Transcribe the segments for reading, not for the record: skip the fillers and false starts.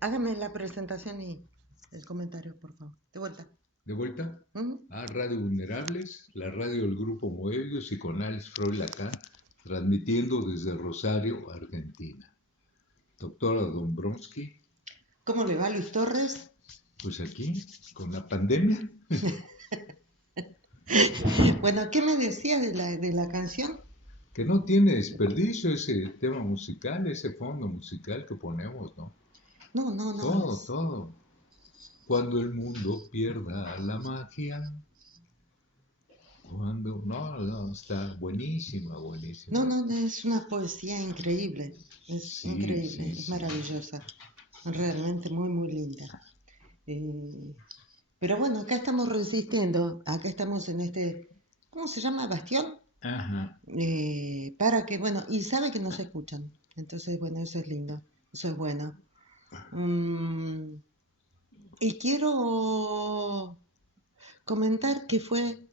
Hágame la presentación y el comentario, por favor. De vuelta. ¿De vuelta? Ujú. Radio Vulnerables, la radio del Grupo Moebius y con Alex Freud acá, transmitiendo desde Rosario, Argentina. Doctora Dombrowski, ¿Cómo le va, Luis Torres? pues aquí, con la pandemia, Bueno, ¿qué me decía de la canción? que no tiene desperdicio ese tema musical, ese fondo musical que ponemos, ¿no? No, no, no. Todo, todo. Cuando el mundo pierda la magia, cuando... No, no, está buenísima, No, buenísima. no, no, es una poesía increíble. Es Sí, increíble, sí, es sí. maravillosa. Realmente muy, muy linda. Eh, pero bueno, acá estamos resistiendo. Acá estamos en este, ¿cómo se llama? Bastión. Ajá. Para que, bueno, y sabe que nos escuchan. Entonces, bueno, eso es lindo. Eso es bueno. Mm, y quiero comentar que fue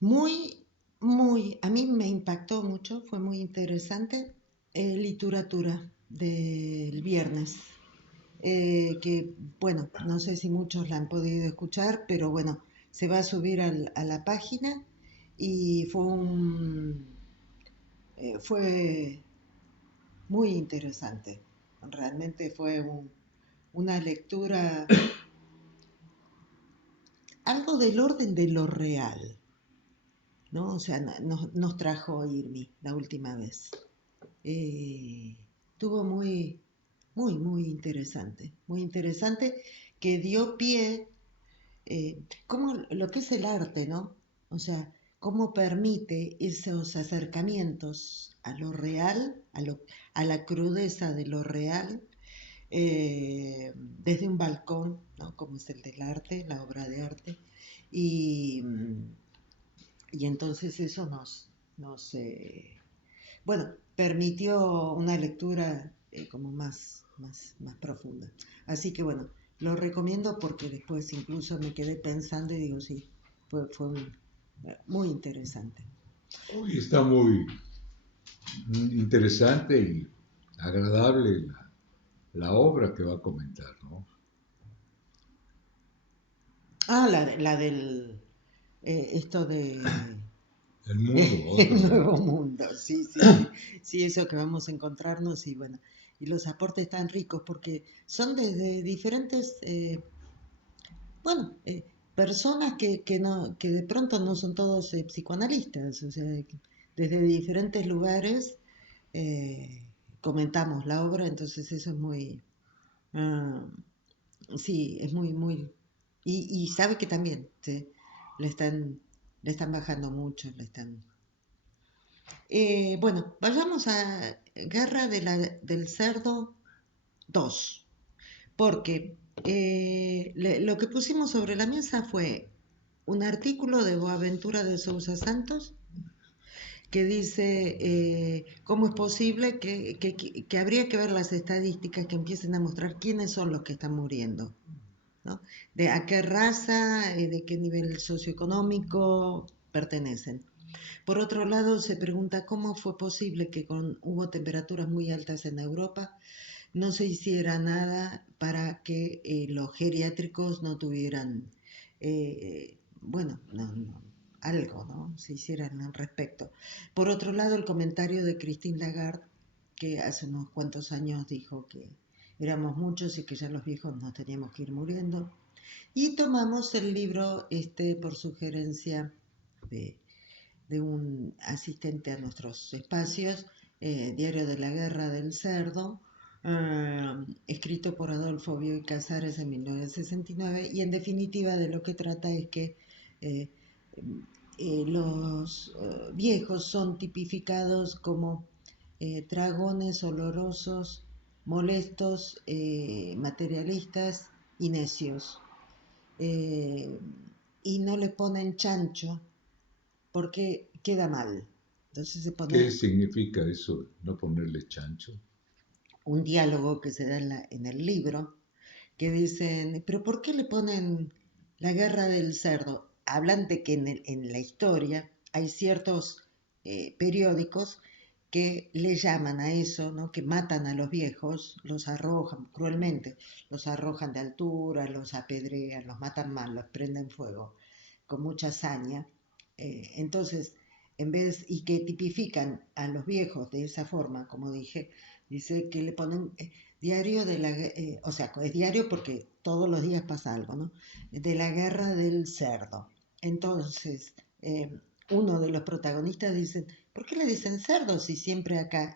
muy, a mí me impactó mucho, fue muy interesante, literatura del viernes, que bueno, no sé si muchos la han podido escuchar, pero bueno, se va a subir a la página y fue muy interesante. Realmente fue una lectura, algo del orden de lo real, ¿no? O sea, nos trajo Irmi la última vez. Eh, Tuvo muy interesante, que dio pie, como lo que es el arte, ¿no? O sea, cómo permite esos acercamientos a lo real, a la crudeza de lo real, desde un balcón, ¿no? Como es el del arte, la obra de arte, y, y entonces eso bueno, permitió una lectura como más profunda. Así que bueno, lo recomiendo porque después incluso me quedé pensando y digo, sí, fue muy interesante. Uy, está muy interesante y agradable la obra que va a comentar, ¿no? Ah, la del, esto de El mundo, el otro, ¿no? nuevo mundo, sí, sí, sí, sí, eso que vamos a encontrarnos y bueno, y los aportes tan ricos porque son desde diferentes bueno, personas que de pronto no son todos psicoanalistas, o sea, desde diferentes lugares eh, comentamos la obra, entonces eso es muy, ah, sí, es muy, y sabe que también le están, le están bajando mucho, le están... bueno, vayamos a Guerra del Cerdo 2 porque lo que pusimos sobre la mesa fue un artículo de Boaventura de Sousa Santos que dice cómo es posible que habría que ver las estadísticas que empiecen a mostrar quiénes son los que están muriendo, ¿no? De a qué raza, de qué nivel socioeconómico pertenecen. Por otro lado, se pregunta cómo fue posible que hubo temperaturas muy altas en Europa no se hiciera nada para que los geriátricos no tuvieran, bueno, algo, ¿no? Se hicieran al respecto. Por otro lado, el comentario de Christine Lagarde, que hace unos cuantos años dijo que éramos muchos y que ya los viejos nos teníamos que ir muriendo. Y tomamos el libro por sugerencia de, de un asistente a nuestros espacios, Diario de la Guerra del Cerdo, escrito por Adolfo Bioy Casares en 1969, y en definitiva de lo que trata es que eh, los viejos son tipificados como dragones olorosos, molestos, materialistas y necios. Eh, y no le ponen chancho porque queda mal. Entonces se ¿Qué pone significa eso, no ponerle chancho? un diálogo que se da en el libro, que dicen, pero ¿por qué le ponen la guerra del cerdo? Hablan de que en la historia hay ciertos periódicos que le llaman a eso, ¿no? Que matan a los viejos, los arrojan cruelmente, los arrojan de altura, los apedrean, los matan mal, los prenden fuego, con mucha hazaña. Entonces, en vez, y que tipifican a los viejos de esa forma, como dije, dice que le ponen diario de la, o sea, es diario porque todos los días pasa algo, ¿no? De la guerra del cerdo. Entonces, uno de los protagonistas dice, ¿por qué le dicen cerdo si siempre acá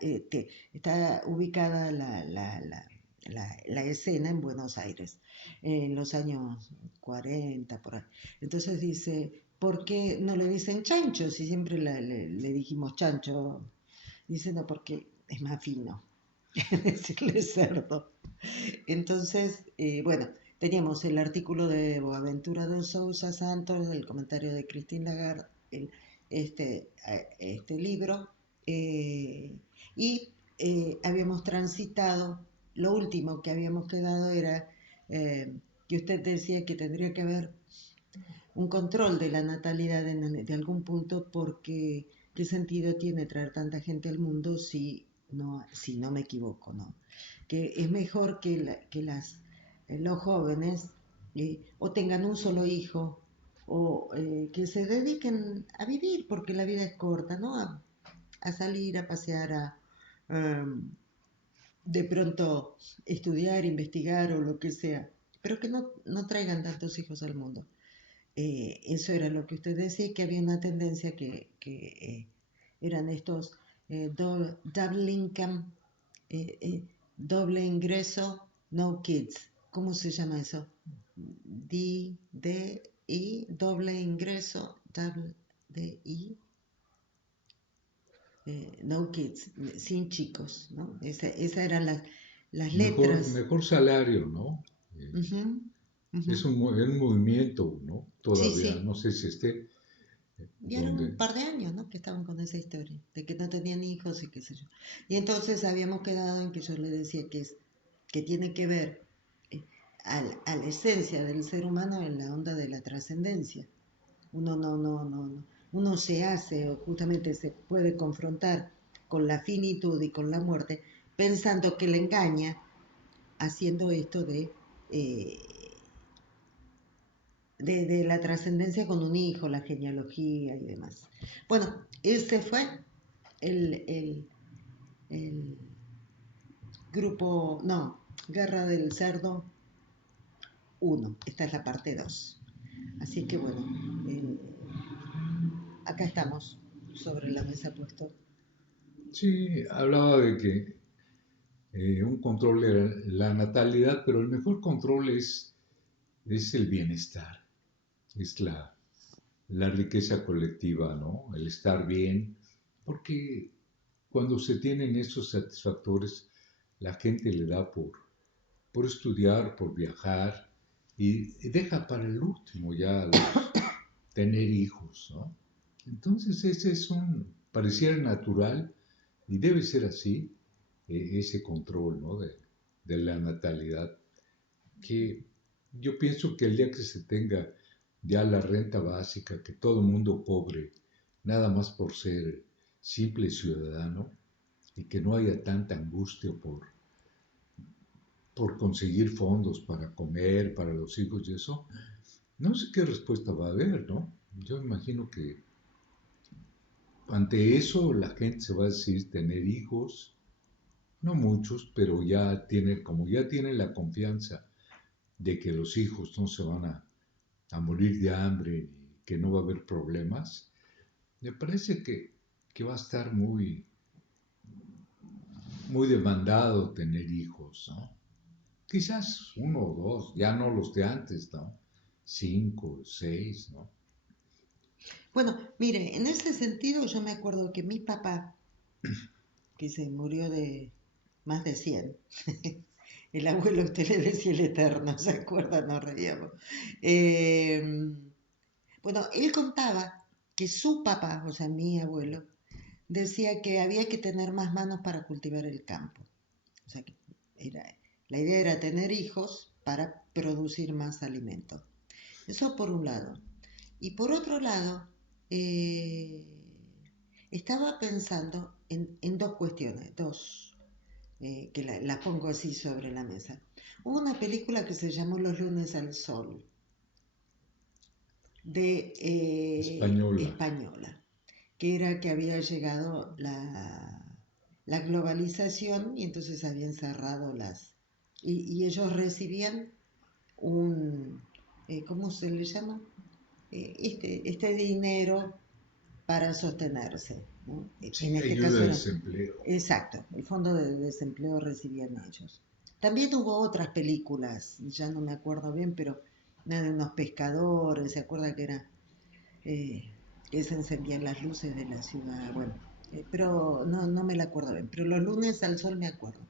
está ubicada la escena en Buenos Aires, en los años 40, por ahí? Entonces dice, ¿por qué no le dicen chancho si siempre le dijimos chancho? Dice, no, porque es más fino decirle cerdo. Entonces, bueno, teníamos el artículo de Boaventura de Sousa Santos, el comentario de Christine Lagarde, este libro, y habíamos transitado, lo último que habíamos quedado era que usted decía que tendría que haber un control de la natalidad de algún punto, porque qué sentido tiene traer tanta gente al mundo si no me equivoco, ¿no? Que es mejor los jóvenes o tengan un solo hijo o que se dediquen a vivir, porque la vida es corta, ¿no? A salir, a pasear, um, de pronto estudiar, investigar o lo que sea, pero que no traigan tantos hijos al mundo. Eso era lo que usted decía, que había una tendencia que eran estos double income, eh, eh, doble ingreso, no kids. ¿Cómo se llama eso? DI, doble ingreso, double DI, no kids, sin chicos, ¿no? Esas eran las Mejor, letras. mejor salario, ¿no? Ujú, Es ujú. un movimiento, ¿no? Sí, Todavía, sí. no sé si esté, Y eran un donde, par de años, ¿no? Que estaban con esa historia, de que no tenían hijos y qué sé yo. Y entonces habíamos quedado en que yo le decía que tiene que ver a la esencia del ser humano en la onda de la trascendencia. Uno no, uno se hace o justamente se puede confrontar con la finitud y con la muerte pensando que le engaña haciendo esto de la trascendencia con un hijo, la genealogía y demás. Bueno, este fue el, el, el grupo, no, Guerra del Cerdo 1. Esta es la parte 2. Así que bueno, eh, acá estamos sobre la mesa puesto. sí, hablaba de que un control era la natalidad, pero el mejor control es el bienestar, es la riqueza colectiva, ¿no? El estar bien, porque cuando se tienen esos satisfactores, la gente le da por estudiar, por viajar, y deja para el último ya tener hijos, ¿no? Entonces ese es pareciera natural y debe ser así, ese control, ¿no? De la natalidad, que yo pienso que el día que se tenga ya la renta básica, que todo el mundo cobre, nada más por ser simple ciudadano, y que no haya tanta angustia por conseguir fondos para comer, para los hijos y eso, no sé qué respuesta va a haber, ¿no? Yo imagino que ante eso la gente se va a decir tener hijos, no muchos, pero como ya tienen la confianza de que los hijos no se van a morir de hambre y que no va a haber problemas, me parece que va a estar muy demandado tener hijos, ¿no? Quizás uno o dos, ya no los de antes, ¿no? 5, 6, ¿no? Bueno, mire, en ese sentido yo me acuerdo que mi papá, que se murió de más de 100, el abuelo usted le decía el eterno, ¿se acuerda? Nos reíamos. Eh, bueno, él contaba que su papá, o sea, mi abuelo, decía que había que tener más manos para cultivar el campo. O sea, que era, la idea era tener hijos para producir más alimento. Eso por un lado. Y por otro lado, eh, estaba pensando en dos cuestiones, dos, que las pongo así sobre la mesa. Hubo una película que se llamó Los lunes al sol, de Española. española, que era que había llegado la globalización y entonces habían cerrado y ellos recibían un, ¿cómo se le llama? Este dinero para sostenerse, ¿no? En Sí, este ayuda caso de era, desempleo. exacto, el fondo de desempleo recibían ellos. También hubo otras películas, ya no me acuerdo bien, pero una de unos pescadores, ¿se acuerda que era eh, que se encendían las luces de la ciudad? Bueno, pero no me la acuerdo bien, pero los lunes al sol me acuerdo.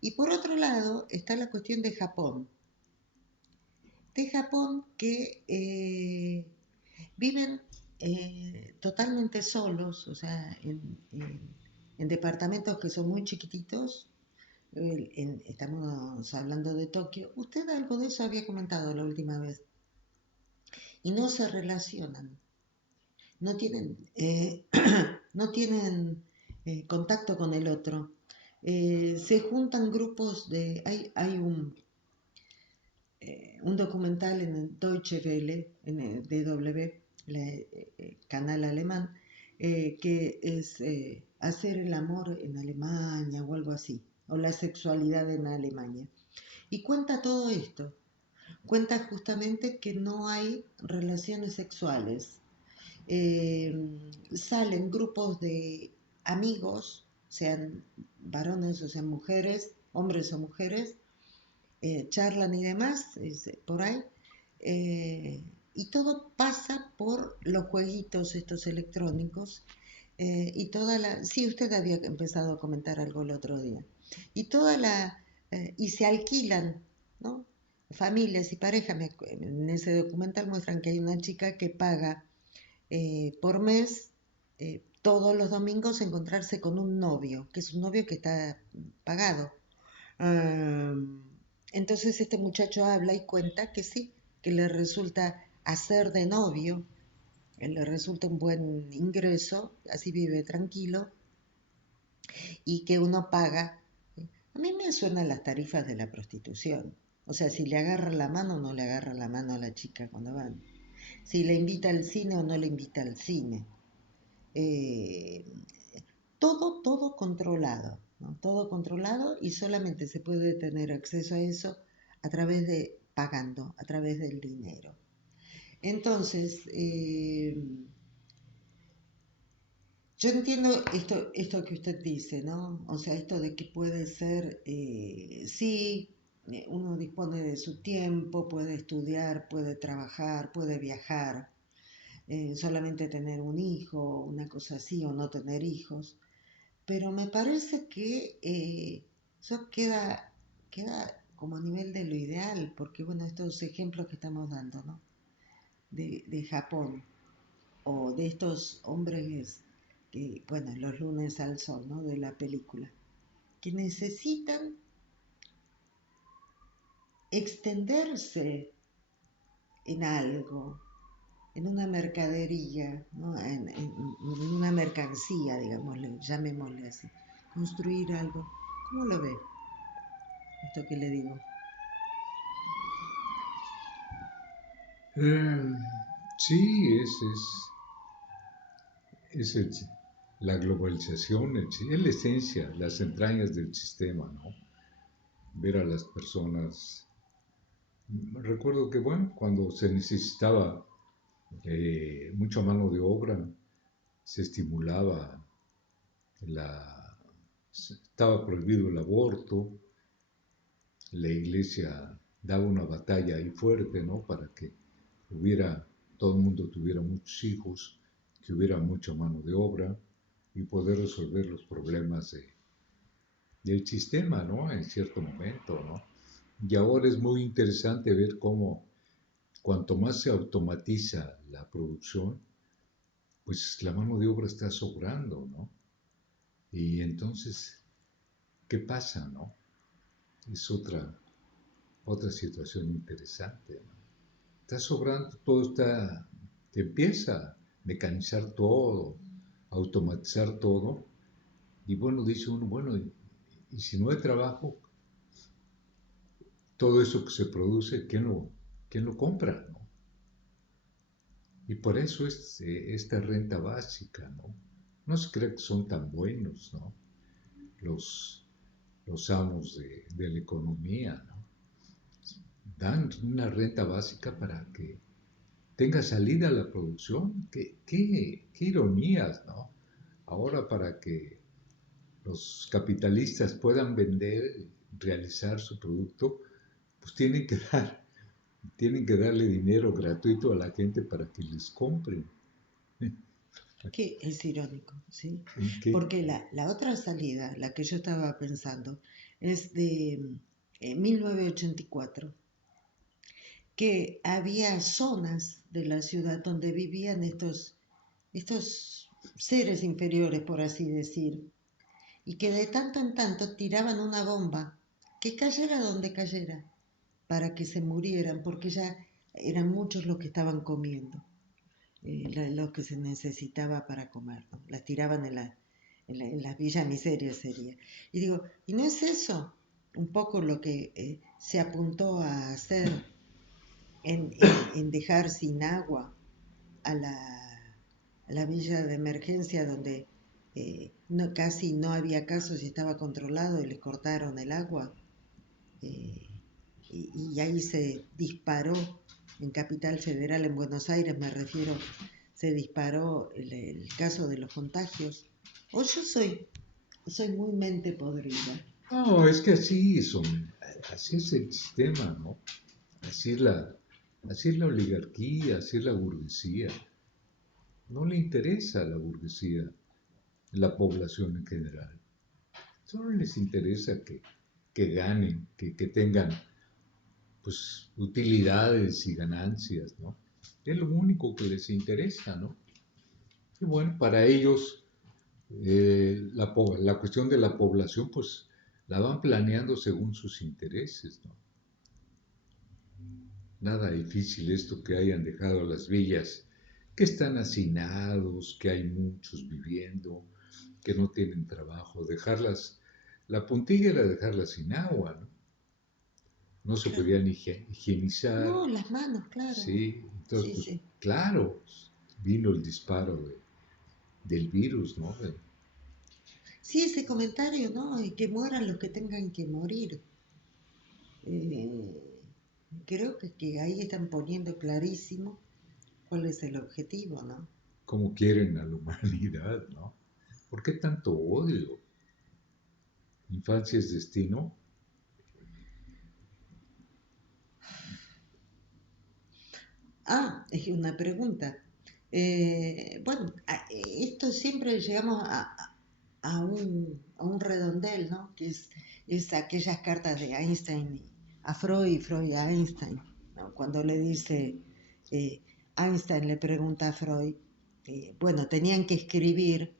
Y por otro lado está la cuestión de Japón que viven totalmente solos, o sea, en departamentos que son muy chiquititos. Estamos hablando de Tokio. Usted algo de eso había comentado la última vez. Y no se relacionan, no tienen, no tienen contacto con el otro. Se juntan grupos de... Hay un documental en el Deutsche Welle, en el DW, canal alemán, que es hacer el amor en Alemania o algo así, o la sexualidad en Alemania. Y cuenta todo esto, cuenta justamente que no hay relaciones sexuales. Eh, Salen grupos de amigos, sean varones o sean mujeres, hombres o mujeres, charlan y demás, por ahí. Y todo pasa por los jueguitos estos electrónicos y toda la... Sí, usted había empezado a comentar algo el otro día. Y toda la... y se alquilan, ¿no? Familias y parejas. En ese documental muestran que hay una chica que paga por mes todos los domingos encontrarse con un novio, que es un novio que está pagado. Entonces este muchacho habla y cuenta que sí, que le resulta hacer de novio, le resulta un buen ingreso, así vive tranquilo y que uno paga. A mí me suenan las tarifas de la prostitución. O sea, si le agarra la mano o no le agarra la mano a la chica cuando van. Si le invita al cine o no le invita al cine. Eh, todo controlado, ¿no? Todo controlado y solamente se puede tener acceso a eso a través de pagando, a través del dinero. Entonces, yo entiendo esto que usted dice, ¿no? O sea, esto de que puede ser, sí, uno dispone de su tiempo, puede estudiar, puede trabajar, puede viajar, solamente tener un hijo, una cosa así, o no tener hijos. Pero me parece que eso queda como a nivel de lo ideal, porque bueno, estos ejemplos que estamos dando, ¿no? De Japón, o de estos hombres que, bueno, los lunes al sol, ¿no? De la película, que necesitan extenderse en algo, en una mercadería, ¿no? En una mercancía, digámosle, llamémosle así, construir algo. ¿Cómo lo ve esto que le digo? Eh, sí, es la globalización, es la esencia, las entrañas del sistema, ¿no? Ver a las personas. Recuerdo que, bueno, cuando se necesitaba mucha mano de obra, se estimulaba la... Estaba prohibido el aborto, la iglesia daba una batalla ahí fuerte, ¿no? Para que hubiera, todo el mundo tuviera muchos hijos, que hubiera mucha mano de obra y poder resolver los problemas del sistema, ¿no? En cierto momento, ¿no? Y ahora es muy interesante ver cómo cuanto más se automatiza la producción, pues la mano de obra está sobrando, ¿no? Y entonces, ¿qué pasa, no? Es otra situación interesante, ¿no? Está sobrando, todo está, te empieza a mecanizar todo, automatizar todo. Y bueno, dice uno, bueno, y si no hay trabajo, todo eso que se produce, quién lo compra? ¿No? Y por eso es esta renta básica, ¿no? No se cree que son tan buenos, ¿no? Los, los amos de la economía, ¿no? Dan una renta básica para que tenga salida la producción. Qué ironías, ¿no? Ahora para que los capitalistas puedan vender, realizar su producto, pues tienen que darle dinero gratuito a la gente para que les compren. Que es irónico, ¿sí? ¿Qué? Porque la otra salida, la que yo estaba pensando, es de 1984, que había zonas de la ciudad donde vivían estos seres inferiores, por así decir, y que de tanto en tanto tiraban una bomba que cayera donde cayera, para que se murieran, porque ya eran muchos los que estaban comiendo, lo que se necesitaba para comer, ¿no? Las tiraban en las villas miserias sería. Y digo, ¿y no es eso un poco lo que se apuntó a hacer en dejar sin agua a la villa de emergencia donde casi no había casos y estaba controlado y les cortaron el agua? eh, y ahí se disparó en Capital Federal, en Buenos Aires me refiero, se disparó el caso de los contagios. O yo soy muy mente podrida. No, es que así es el sistema, ¿no? Así es así es la oligarquía, así es la burguesía. No le interesa a la burguesía la población en general. Solo les interesa que ganen, que tengan pues utilidades y ganancias, ¿no? Es lo único que les interesa, ¿no? Y bueno, para ellos la cuestión de la población pues la van planeando según sus intereses, ¿no? Nada difícil esto que hayan dejado las villas, que están hacinados, que hay muchos viviendo, que no tienen trabajo, dejarlas, la puntilla era dejarlas sin agua, ¿no? No se Claro. podían higienizar, No, las manos, claro. ¿sí? Entonces, Sí, pues sí. claro, vino el disparo del virus, ¿no? Sí, ese comentario, ¿no? Y que mueran los que tengan que morir. Eh, Creo que ahí están poniendo clarísimo cuál es el objetivo, ¿no? Cómo quieren a la humanidad, ¿no? ¿Por qué tanto odio? Infancia es destino. Ah, es una pregunta. Bueno, esto siempre llegamos a un redondel, ¿no? Que es aquellas cartas de Einstein a Freud y Freud a Einstein, ¿no? Cuando le dice, eh, Einstein le pregunta a Freud, bueno, tenían que escribir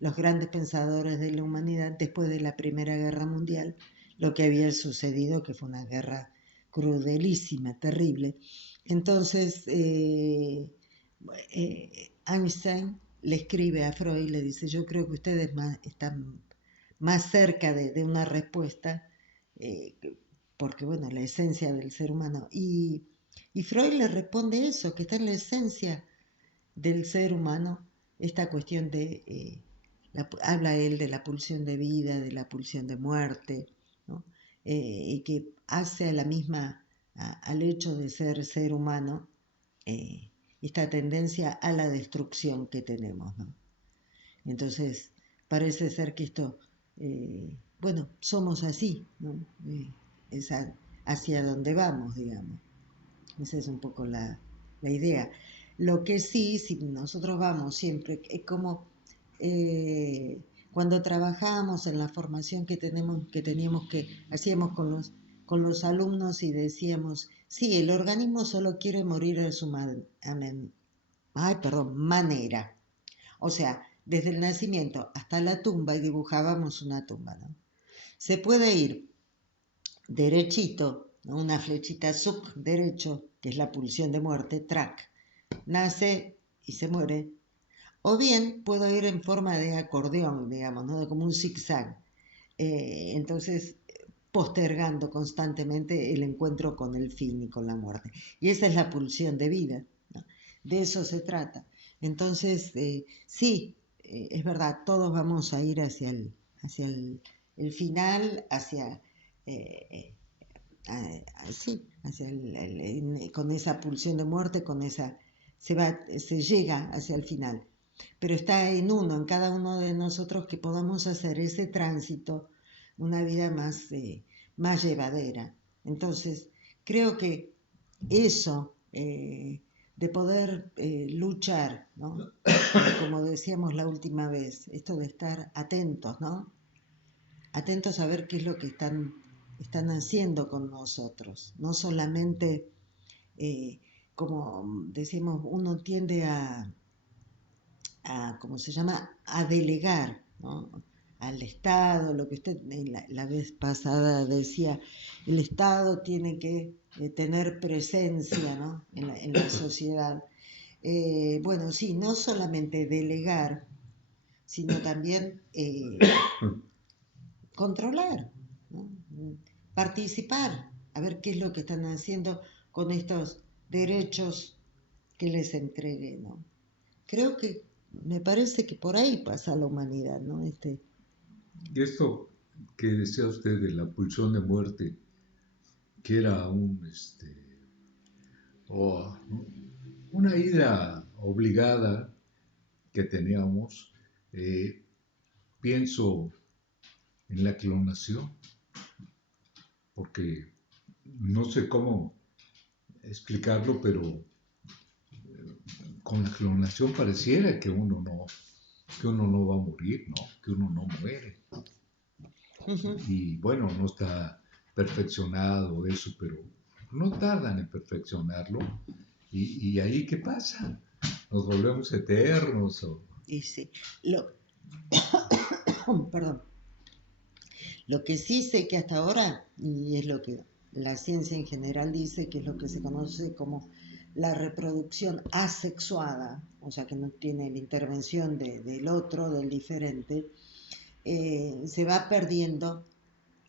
los grandes pensadores de la humanidad después de la Primera Guerra Mundial, lo que había sucedido, que fue una guerra crudelísima, terrible. Entonces, Einstein le escribe a Freud y le dice, yo creo que ustedes están más cerca de una respuesta, eh, porque bueno, la esencia del ser humano. Y Freud le responde eso, que está en la esencia del ser humano, esta cuestión habla él de la pulsión de vida, de la pulsión de muerte, ¿no? Y que hace a la misma, al hecho de ser humano, eh, esta tendencia a la destrucción que tenemos, ¿no? Entonces, parece ser que esto, bueno, somos así, ¿no? Es hacia donde vamos, digamos. Esa es un poco la idea. Lo que sí, si nosotros vamos siempre, es como cuando trabajamos en la formación que teníamos hacíamos con los alumnos y decíamos, sí, el organismo solo quiere morir de su manera. O sea, desde el nacimiento hasta la tumba y dibujábamos una tumba, ¿no? Se puede ir derechito, ¿no? Una flechita sub derecho, que es la pulsión de muerte, track, nace y se muere, O bien puedo ir en forma de acordeón, digamos, ¿no? Como un zigzag. Entonces, postergando constantemente el encuentro con el fin y con la muerte. Y esa es la pulsión de vida, ¿no? De eso se trata. Entonces, sí, es verdad, todos vamos a ir hacia el final, hacia, eh, sí, hacia con esa pulsión de muerte, con esa, se llega hacia el final. Pero está en uno, en cada uno de nosotros, que podamos hacer ese tránsito, una vida más, más llevadera. Entonces, creo que eso, de poder luchar, ¿no? Como decíamos la última vez, esto de estar atentos, ¿no? Atentos a ver qué es lo que están haciendo con nosotros. No solamente, eh, como decimos, uno tiende ¿cómo se llama?, a delegar, ¿no? Al Estado, lo que usted la vez pasada decía, el Estado tiene que tener presencia, ¿no? En la sociedad. Bueno, sí, no solamente delegar, sino también controlar, ¿no? Participar, a ver qué es lo que están haciendo con estos derechos que les entregué, ¿no? Creo que me parece que por ahí pasa la humanidad, ¿no? Y esto que decía usted de la pulsión de muerte, que era oh, una ida obligada que teníamos, eh, pienso en la clonación, porque no sé cómo explicarlo, pero con la clonación pareciera que uno no va a morir, ¿no? Que uno no muere. Uh-huh. Y bueno, no está perfeccionado eso, pero no tardan en perfeccionarlo. Y ahí qué pasa? ¿Nos volvemos eternos? Y sí, perdón, lo que sí sé que hasta ahora, y es lo que la ciencia en general dice, que es lo que se conoce como la reproducción asexuada, o sea que no tiene la intervención del otro, del diferente, se va perdiendo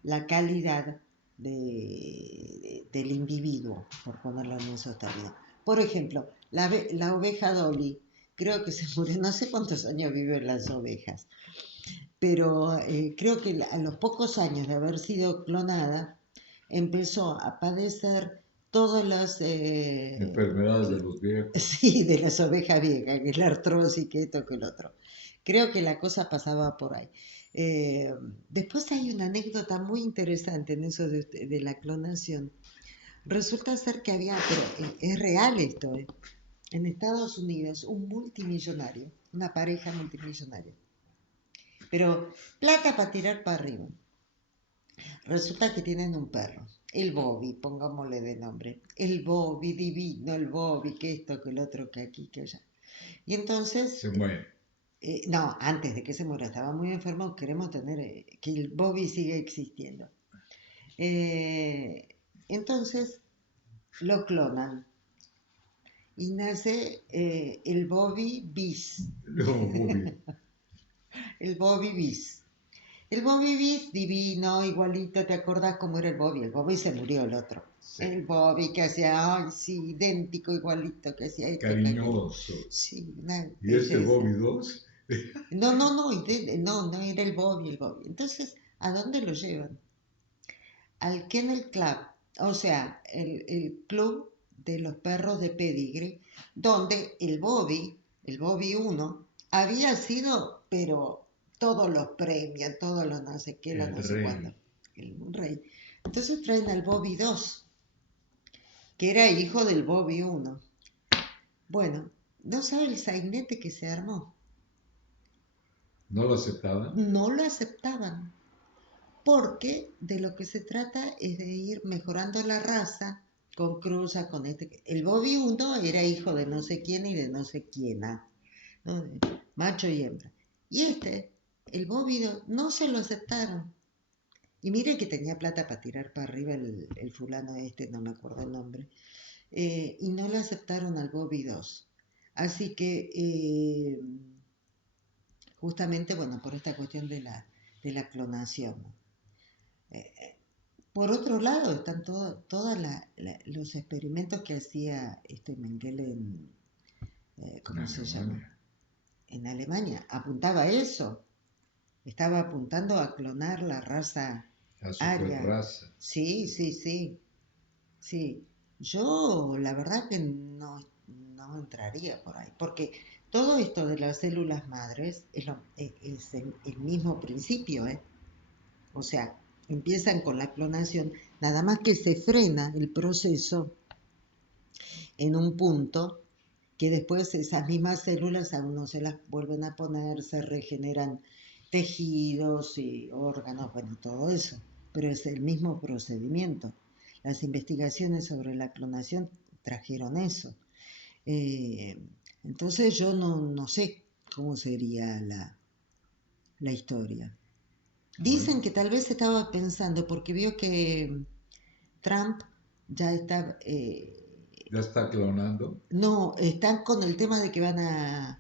la calidad del individuo, por ponerlo en esos términos. Por ejemplo, la oveja Dolly, creo que se murió, no sé cuántos años viven las ovejas, pero creo que a los pocos años de haber sido clonada, empezó a padecer todas las enfermedades de los viejos. sí, de las ovejas viejas, que es la artrosis, que esto, que el otro. Creo que la cosa pasaba por ahí. Eh, Después hay una anécdota muy interesante en eso de la clonación. Resulta ser que había, pero es real esto, en Estados Unidos, un multimillonario, una pareja multimillonaria, pero plata para tirar para arriba. Resulta que tienen un perro, el Bobby, pongámosle de nombre. El Bobby divino, el Bobby, que esto, que el otro, que aquí, que allá. Y entonces, Se muere. no, antes de que se muera, estaba muy enfermo, queremos tener, que el Bobby siga existiendo. Eh, entonces, lo clonan y nace el Bobby Bis. No, muy El Bobby Bis. El Bobby Beef, divino, igualito, ¿te acordás cómo era el Bobby? El Bobby se murió el otro. sí, El Bobby que hacía, ay, sí, idéntico, igualito, que hacía esto, que aquello. cariñoso. Sí, una ¿Y este belleza. Bobby 2? No, no, no, no, no era el Bobby, el Bobby. Entonces, ¿a dónde lo llevan? Al Kennel Club, o sea, el club de los perros de pedigree, donde el Bobby uno había sido, pero todos los premios, todos los no sé qué, los El no sé cuándo, rey. el rey. Entonces traen al Bobby 2, que era hijo del Bobby uno. Bueno, no sabe el sainete que se armó. ¿No lo aceptaban? No lo aceptaban, porque de lo que se trata es de ir mejorando la raza con cruza, con este. El Bobby uno era hijo de no sé quién y de no sé quién, ¿no? Macho y hembra. Y el Bobby 2, no se lo aceptaron. Y mire que tenía plata para tirar para arriba el fulano no me acuerdo el nombre. Y no le aceptaron al Bobby 2. Así que justamente, bueno, por esta cuestión de la clonación, ¿no? Por otro lado, están todos los experimentos que hacía este Mengele En ¿cómo se llama? Alemania, En Alemania. Apuntaba a eso. Estaba apuntando a clonar la raza la super aria. raza. Sí, sí, sí. Sí, yo la verdad que no entraría por ahí, porque todo esto de las células madres es el mismo principio, ¿eh? O sea, empiezan con la clonación, nada más que se frena el proceso en un punto que después esas mismas células a uno se las vuelven a poner, se regeneran tejidos y órganos, bueno, todo eso, pero es el mismo procedimiento. Las investigaciones sobre la clonación trajeron eso. Eh, entonces yo no sé cómo sería la historia. Dicen Bueno, que tal vez estaba pensando, porque vio que Trump ya está ya está clonando. no, están con el tema de que van a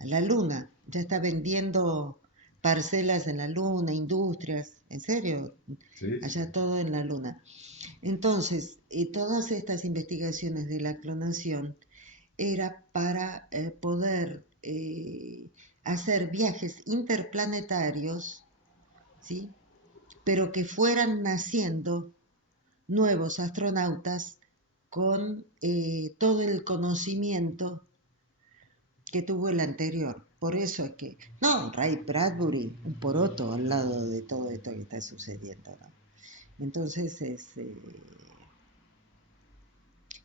la luna. Ya está vendiendo parcelas en la luna, industrias, en serio, Sí, sí. allá todo en la luna. Entonces, todas estas investigaciones de la clonación era para poder hacer viajes interplanetarios, ¿sí? Pero que fueran naciendo nuevos astronautas con todo el conocimiento que tuvo el anterior. Por eso es que, no, Ray Bradbury, un poroto al lado de todo esto que está sucediendo, ¿no? Entonces,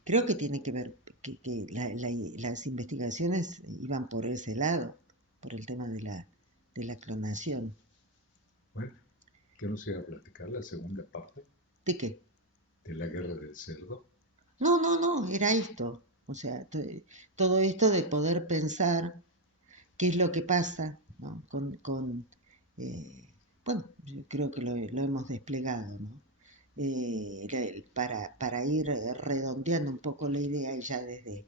creo que tiene que ver que las investigaciones iban por ese lado, por el tema de la clonación. Bueno, ¿qué nos iba a platicar la segunda parte ¿De qué? de la guerra del cerdo? No, era esto. O sea, todo esto de poder pensar qué es lo que pasa, ¿no? Bueno, yo creo que lo hemos desplegado, ¿no? Para ir redondeando un poco la idea y ya eh,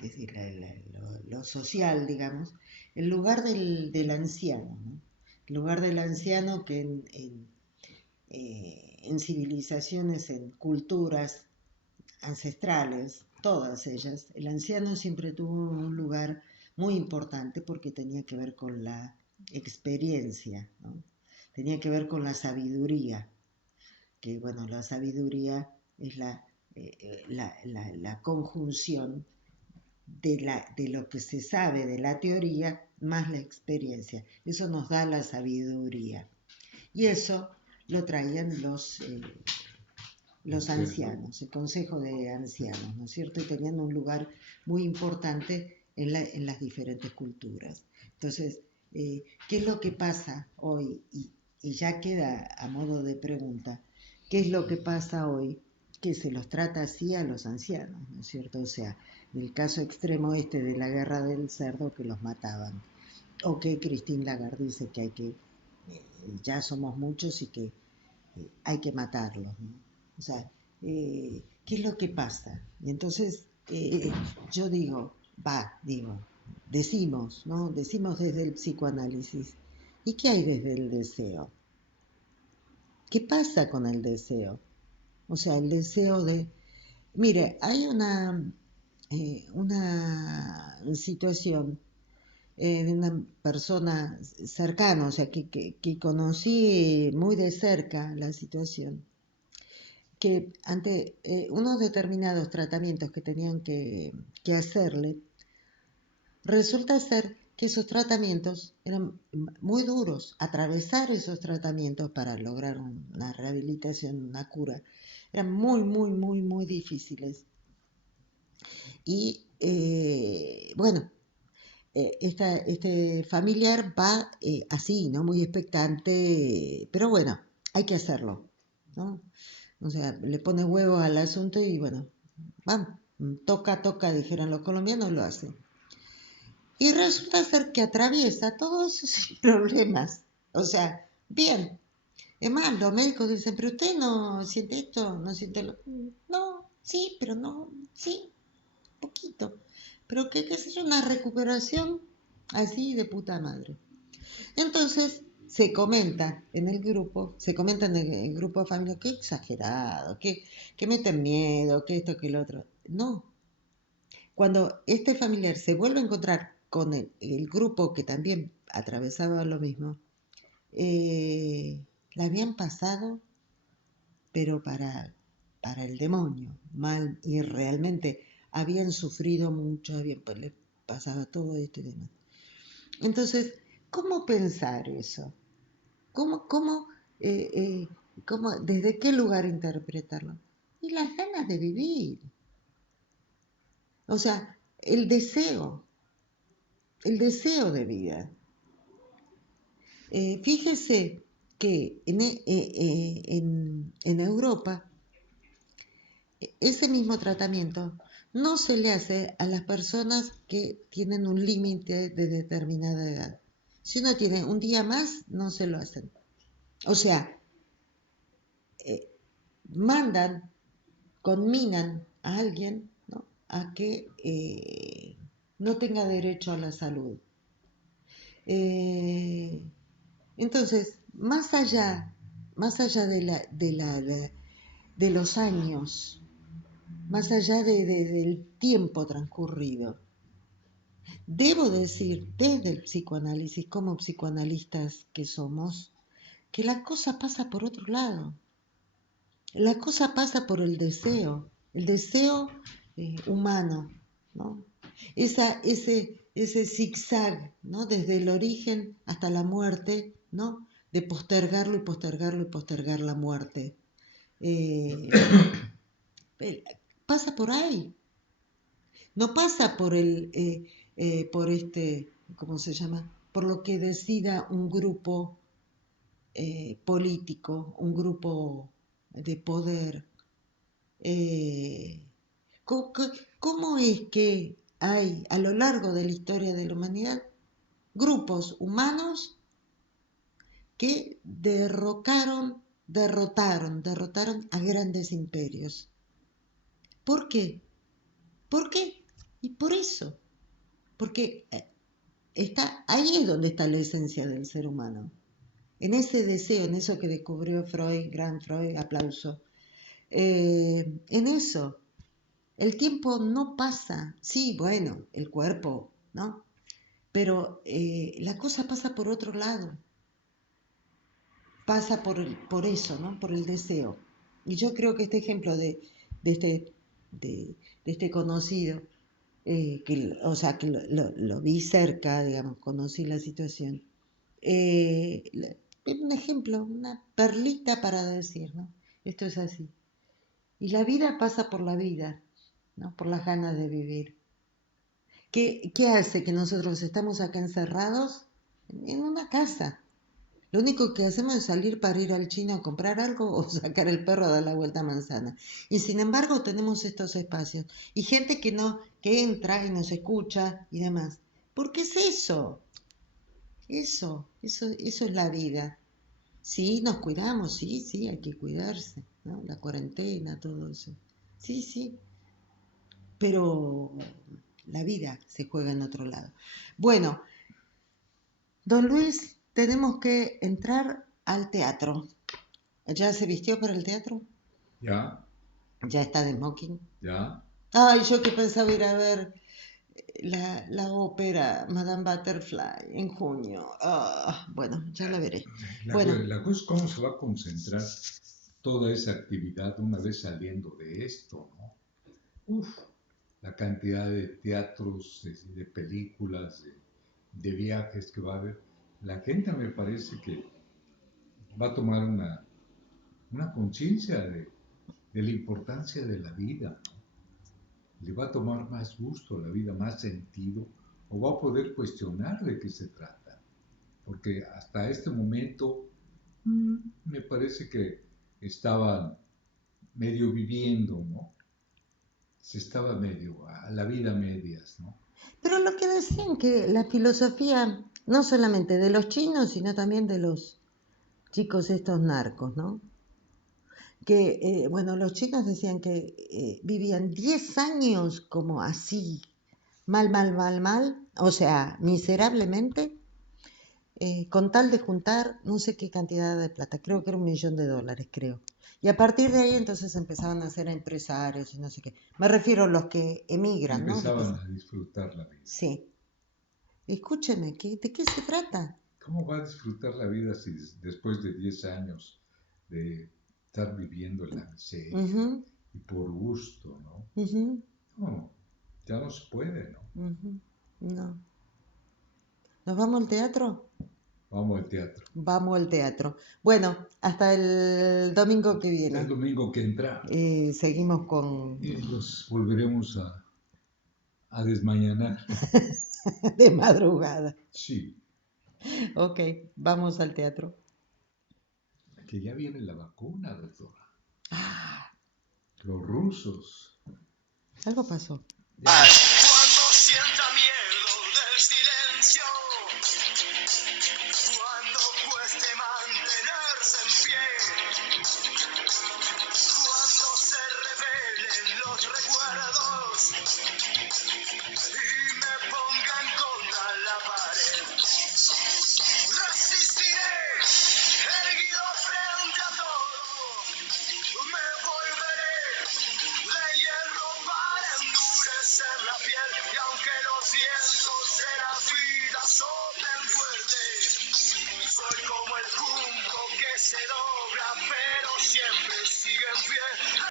desde lo social, digamos, el lugar del anciano, ¿no? El lugar del anciano que en civilizaciones, en culturas ancestrales, todas ellas, el anciano siempre tuvo un lugar muy importante porque tenía que ver con la experiencia, ¿no? Tenía que ver con la sabiduría, que bueno, la sabiduría es la conjunción de lo que se sabe de la teoría más la experiencia. Eso nos da la sabiduría. Y eso lo traían los Ancianos. ancianos, el Consejo de Ancianos, ¿no es cierto? Y tenían un lugar muy importante en las diferentes culturas. Entonces, ¿qué es lo que pasa hoy? Y ya queda a modo de pregunta, ¿qué es lo que pasa hoy que se los trata así a los ancianos, ¿no es cierto? O sea, el caso extremo este de la guerra del cerdo que los mataban, o que Christine Lagarde dice que ya somos muchos y que hay que matarlos, ¿no? O sea, ¿qué es lo que pasa? Y entonces yo decimos, ¿no? Decimos desde el psicoanálisis, ¿y qué hay desde el deseo? ¿Qué pasa con el deseo? O sea, el deseo de... Mire, hay una situación de una persona cercana, o sea, que conocí muy de cerca la situación, que ante unos determinados tratamientos que tenían que hacerle, resulta ser que esos tratamientos eran muy duros. Atravesar esos tratamientos para lograr una rehabilitación, una cura, eran muy difíciles. Y bueno, este familiar va así, ¿no? Muy expectante, pero bueno, hay que hacerlo, ¿no? O sea, le pone huevo al asunto y bueno, vamos, toca, dijeron los colombianos, lo hace. Y resulta ser que atraviesa todos esos problemas. O sea, bien. Es más, los médicos dicen, pero usted no siente esto, no siente lo... No, sí, pero no, sí, poquito. Pero qué sé yo, una recuperación. así de puta madre. Entonces se comenta en el grupo familiar, qué exagerado, que meten miedo, que esto, que lo otro. No, cuando este familiar se vuelve a encontrar con el grupo que también atravesaba lo mismo, la habían pasado, pero para el demonio, mal, y realmente habían sufrido mucho, pues les pasaba todo esto y demás. Entonces, ¿cómo pensar eso? ¿Cómo, eh, eh, desde qué lugar interpretarlo? Y las ganas de vivir, o sea, el deseo de vida. Fíjese que en Europa ese mismo tratamiento no se le hace a las personas que tienen un límite de determinada edad. Si uno tiene un día más, no se lo hacen. O sea, eh, mandan, conminan a alguien, ¿no?, a que no tenga derecho a la salud. Eh, entonces, más allá de los años, más allá del tiempo transcurrido, debo decir desde el psicoanálisis, como psicoanalistas que somos, que la cosa pasa por otro lado. La cosa pasa por el deseo humano, ¿no? Ese zigzag, ¿no?, desde el origen hasta la muerte, ¿no?, de postergarlo y postergarlo y postergar la muerte. Eh, Pasa por ahí, no pasa por ¿cómo se llama? Por lo que decida un grupo político, un grupo de poder. Eh, ¿Cómo es que hay a lo largo de la historia de la humanidad grupos humanos que derrotaron a grandes imperios? ¿Por qué? ¿Por qué? Y por eso, porque ahí es donde está la esencia del ser humano, en ese deseo, en eso que descubrió Freud, gran Freud, aplauso, en eso. El tiempo no pasa, sí, bueno, el cuerpo, ¿no? Pero la cosa pasa por otro lado, pasa por eso, ¿no? Por el deseo. Y yo creo que este ejemplo de, este, de este conocido, o sea, que lo vi cerca, digamos, conocí la situación, un ejemplo, una perlita para decir, ¿no? Esto es así. Y la vida pasa por la vida, ¿no? Por las ganas de vivir. ¿Qué hace que nosotros estamos acá encerrados en una casa? Lo único que hacemos es salir para ir al chino a comprar algo o sacar el perro a dar la vuelta a manzana. Y sin embargo tenemos estos espacios. Y gente que entra y nos escucha y demás. Porque es eso. Eso es la vida. Sí, nos cuidamos, sí, hay que cuidarse, ¿no? La cuarentena, todo eso. Sí, sí. Pero la vida se juega en otro lado. Bueno, don Luis, tenemos que entrar al teatro. ¿Ya se vistió para el teatro? Ya, ¿Ya está de smoking? ya. Ay, yo que pensaba ir a ver la ópera Madame Butterfly en junio. Bueno, ya la veré. Bueno, La cosa es cómo se va a concentrar toda esa actividad una vez saliendo de esto, ¿no? Uf, la cantidad de teatros, de películas, de viajes que va a haber. La gente me parece que va a tomar una conciencia de la importancia de la vida, ¿no? Le va a tomar más gusto a la vida, más sentido, o va a poder cuestionar de qué se trata. Porque hasta este momento me parece que estaban medio viviendo, ¿no? Se estaba medio a la vida a medias, ¿no? pero lo que decían que la filosofía, no solamente de los chinos, sino también de los chicos estos narcos, ¿no? Que, bueno, los chinos decían que vivían 10 años como así, mal, o sea, miserablemente, con tal de juntar no sé qué cantidad de plata, creo que era $1.000.000, creo. Y a partir de ahí entonces empezaban a ser empresarios y no sé qué. Me refiero a los que emigran, ¿no? Empezaban a disfrutar la vida. Sí. Escúcheme, ¿de qué se trata? ¿Cómo va a disfrutar la vida si después de 10 años de estar viviendo en la miseria Ujú, y por gusto, ¿no? ujú, No, ya no se puede, ¿no? ujú. No. ¿Nos vamos al teatro? Vamos al teatro. Vamos al teatro. Bueno, hasta el domingo que Hasta el viene. domingo que entra Seguimos con y los volveremos a desmañanar. de madrugada. Sí, Ok, vamos al teatro. que ya viene la vacuna, doctora. Ah, Los rusos. algo pasó. Ya